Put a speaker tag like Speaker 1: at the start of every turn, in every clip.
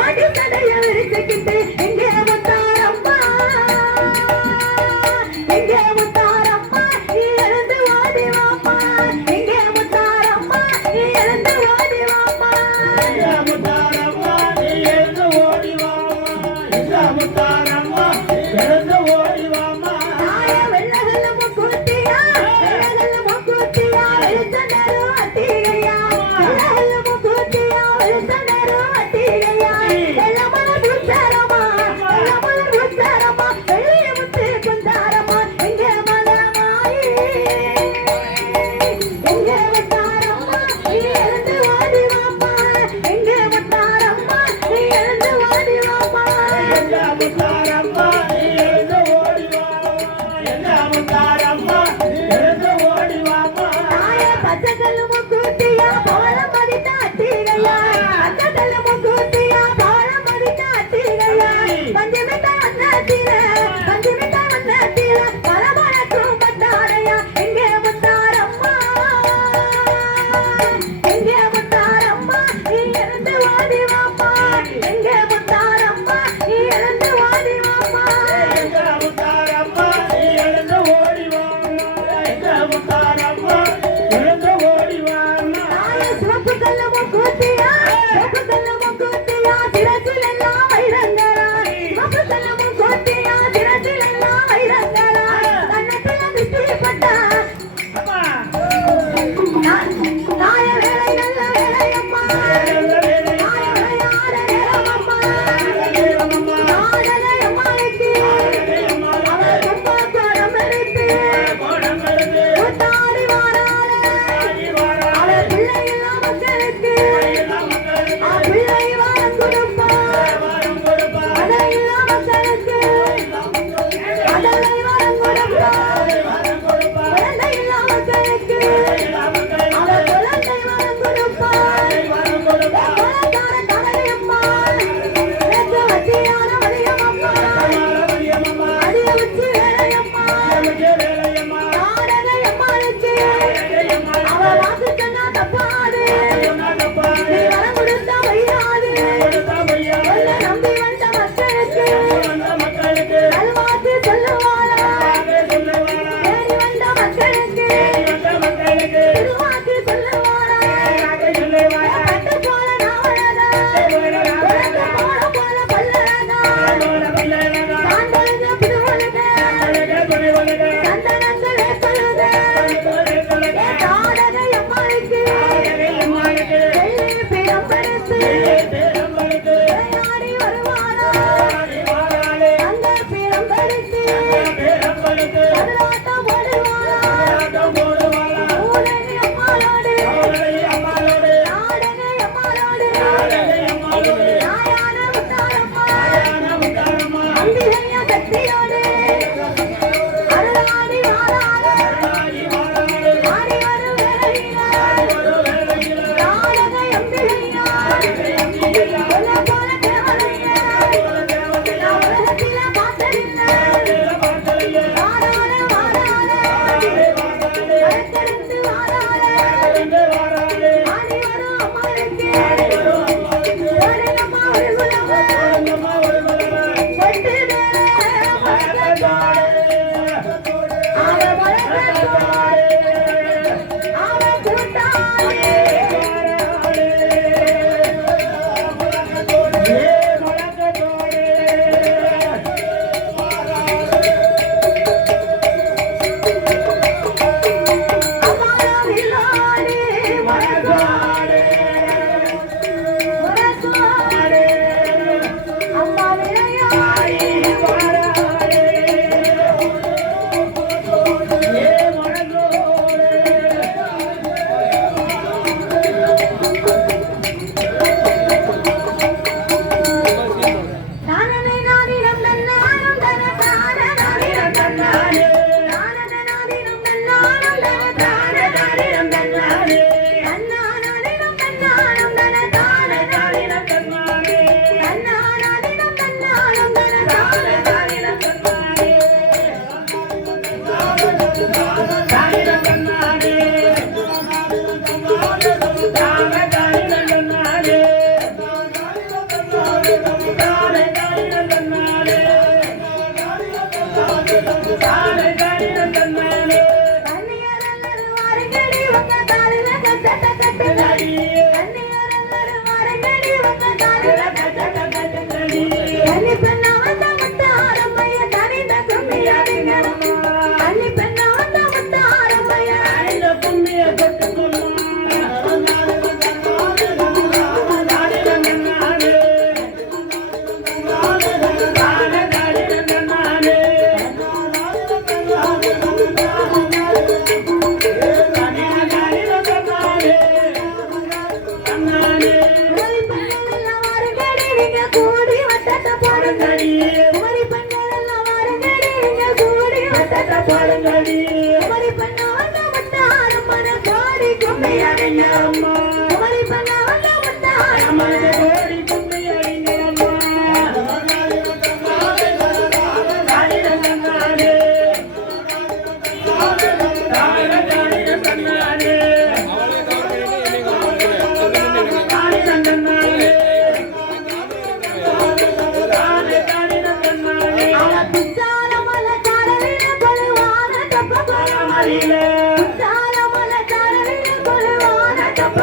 Speaker 1: I qué cara, ya veréis que te பிறகு தாரிலே தாரமல தாரவின கொலுவான தப்ப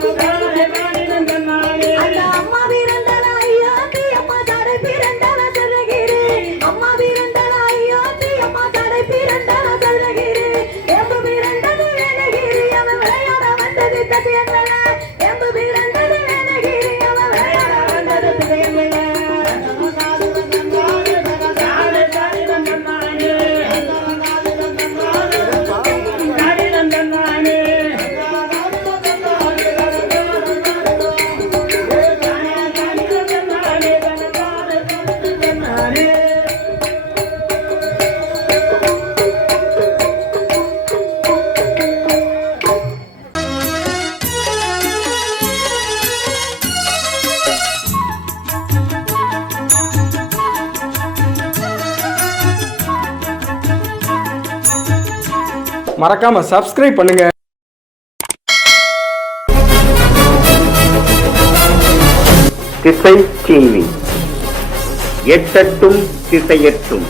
Speaker 1: Thank you.
Speaker 2: மறக்காம சப்ஸ்கிரைப் பண்ணுங்க.
Speaker 3: திசை டிவி எட்டட்டும் திசையட்டும்